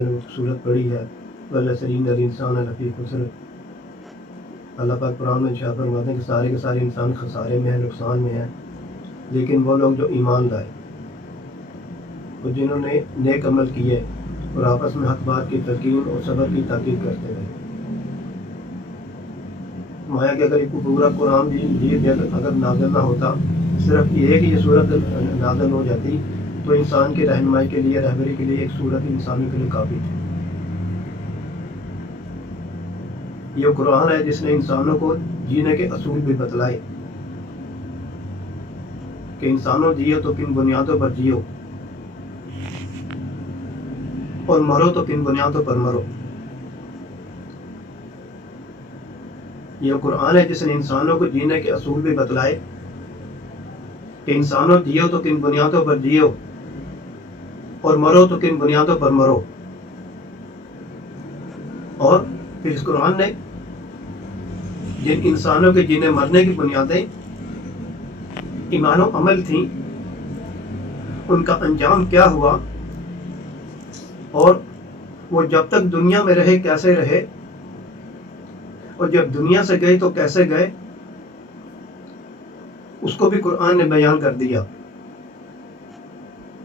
صورت پڑھی ہے والعصرین الانسان لفی خسر. اللہ پاک قرآن میں ارشاد فرماتے ہیں کہ سارے کے سارے انسان خسارے میں ہیں، نقصان میں ہیں، لیکن وہ لوگ جو ایمان لائے اور جنہوں نے نیک عمل کیے اور آپس میں حق بات کی تلقین اور صبر کی تاکید کرتے رہے. مایا کہ اگر ایک پورا قرآن بھی اگر نازل نہ ہوتا، صرف ایک یہ صورت نازل ہو جاتی تو انسان کی رہنمائی کے لیے، رہبری کے لیے ایک صورت انسانی کے لیے کافی تھی. یہ قرآن ہے جس نے انسانوں کو جینے کے اصول بھی بتلائے کہ انسانوں جیو تو کن بنیادوں پر جیو اور مرو تو کن بنیادوں پر مرو. یہ قرآن ہے جس نے انسانوں کو جینے کے اصول بھی بتلائے کہ انسانوں جیو تو کن بنیادوں پر جیو اور مرو تو کن بنیادوں پر مرو. اور پھر اس قرآن نے جن انسانوں کے جینے مرنے کی بنیادیں ایمان و عمل تھیں، ان کا انجام کیا ہوا اور وہ جب تک دنیا میں رہے کیسے رہے اور جب دنیا سے گئے تو کیسے گئے، اس کو بھی قرآن نے بیان کر دیا.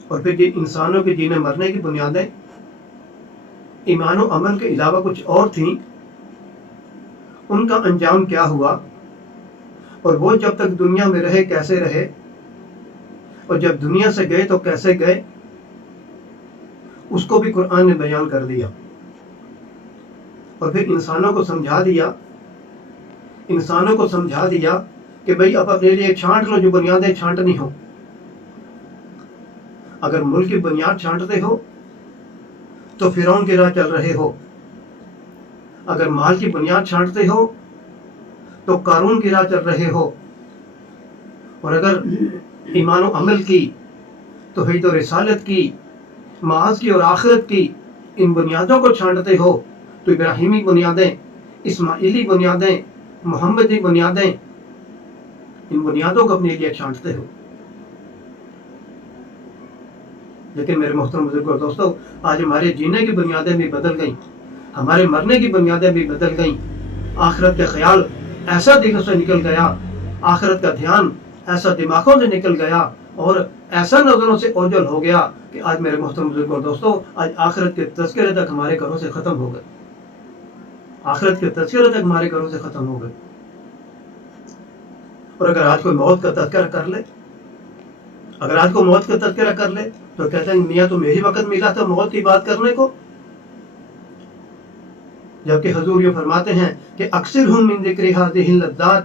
اور پھر جن انسانوں کے جینے مرنے کی بنیادیں ایمان و عمل کے علاوہ کچھ اور تھیں، ان کا انجام کیا ہوا اور وہ جب تک دنیا میں رہے کیسے رہے اور جب دنیا سے گئے تو کیسے گئے، اس کو بھی قرآن نے بیان کر دیا. اور پھر انسانوں کو سمجھا دیا کہ بھئی اب اپنے لیے چھانٹ لو جو بنیادیں چھانٹنی ہو. اگر ملک کی بنیاد چھانٹتے ہو تو فرعون کی راہ چل رہے ہو، اگر مال کی بنیاد چھانٹتے ہو تو قارون کی راہ چل رہے ہو، اور اگر ایمان و عمل کی، توحید و رسالت کی، معاذ کی اور آخرت کی ان بنیادوں کو چھانٹتے ہو تو ابراہیمی بنیادیں، اسماعیلی بنیادیں، محمدی بنیادیں، ان بنیادوں کو اپنے لیے چھانٹتے ہو. لیکن میرے محترم بزرگوں اور دوستوں، آج ہمارے جینے کی بنیادیں بھی بدل گئیں، ہمارے مرنے کی بنیادیں بھی بدل گئیں. آخرت کے خیال ایسا دلوں سے نکل گیا، آخرت کا دھیان ایسا دماغوں سے نکل گیا اور ایسا نظروں سے اوجھل ہو گیا کہ آج میرے محترم بزرگوں اور دوستوں، آج آخرت کے تذکرے تک ہمارے گھروں سے ختم ہو گئے. آخرت کے تذکرے تک ہمارے گھروں سے ختم ہو گئے. اور اگر آج کوئی موت کا تذکرہ کر لے، اگر آج کو موت کا تذکرہ کر لے تو کہتے ہیں میاں تمہیں ہی وقت ملا تھا موت کی بات کرنے کو. جبکہ حضور یہ فرماتے ہیں کہ اکثرہم من ذکر ہذہ اللذات،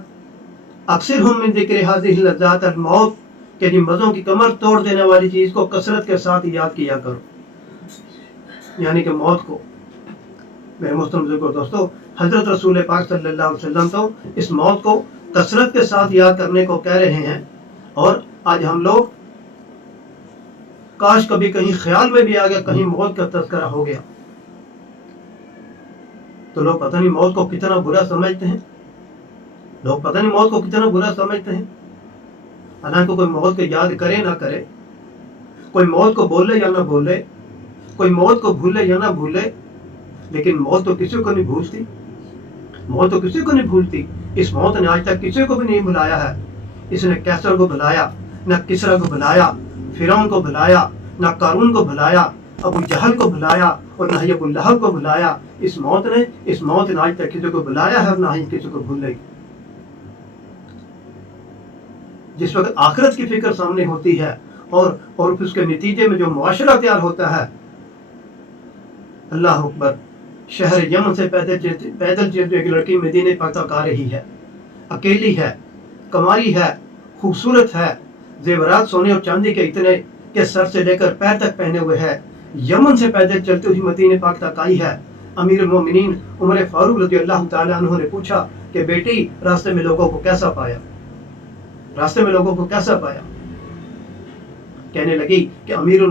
اکثرہم من ذکر ہذہ اللذات الموت، کہ جن مزوں کی کمر توڑ دینے والی چیز کو کثرت کے ساتھ یاد کیا کرو، یعنی کہ موت کو. میرے محترم بزرگوں اور دوستوں، حضرت رسول پاک صلی اللہ علیہ وسلم تو اس موت کو کثرت کے ساتھ یاد کرنے کو کہہ رہے ہیں، اور آج ہم لوگ کاش کبھی کہیں خیال میں بھی آ گیا کہیں موت کا تذکرہ ہو گیا تو لوگ پتہ نہیں موت کو کتنا برا سمجھتے ہیں. لوگ پتہ نہیں موت کو کتنا برا سمجھتے ہیں. حالانکہ کوئی موت کو یاد کرے نہ کرے، کوئی موت کو بولے یا نہ بولے، کوئی موت کو بھولے یا نہ بھولے، لیکن موت تو کسی کو نہیں بھولتی. موت تو کسی کو نہیں بھولتی. اس موت نے آج تک کسی کو بھی نہیں بھلایا ہے. اس نے کیسر کو بھلایا، نہ کسرا کو بھلایا، فرعون کو بھلایا، نہ قارون کو بھلایا، ابو جہل کو بھلایا اور نہ ہی ابو لہب کو بھلایا. اس موت نے آج تک کسی کو بھلایا ہے اور نہ ہی کسی کو بھولے گی. جس وقت آخرت کی فکر سامنے ہوتی ہے اور اس کے نتیجے میں جو معاشرہ تیار ہوتا ہے، اللہ اکبر، شہر یمن سے پیدل چلتی ایک لڑکی مدینے پاک تک آ رہی ہے، اکیلی ہے، کماری ہے، خوبصورت ہے، زیورات سونے اور چاندی کے اتنے کہ سر سے لے کر پیر تک پہنے ہوئے ہے. یمن سے پیدل چلتی ہوئی مدینے پاک تک آئی ہے. امیر المومنین عمر فاروق رضی اللہ تعالیٰ عنہ نے پوچھا کہ بیٹی راستے میں لوگوں کو کیسا پایا؟ راستے میں لوگوں کو کیسا پایا؟ کہنے لگی کہ امیر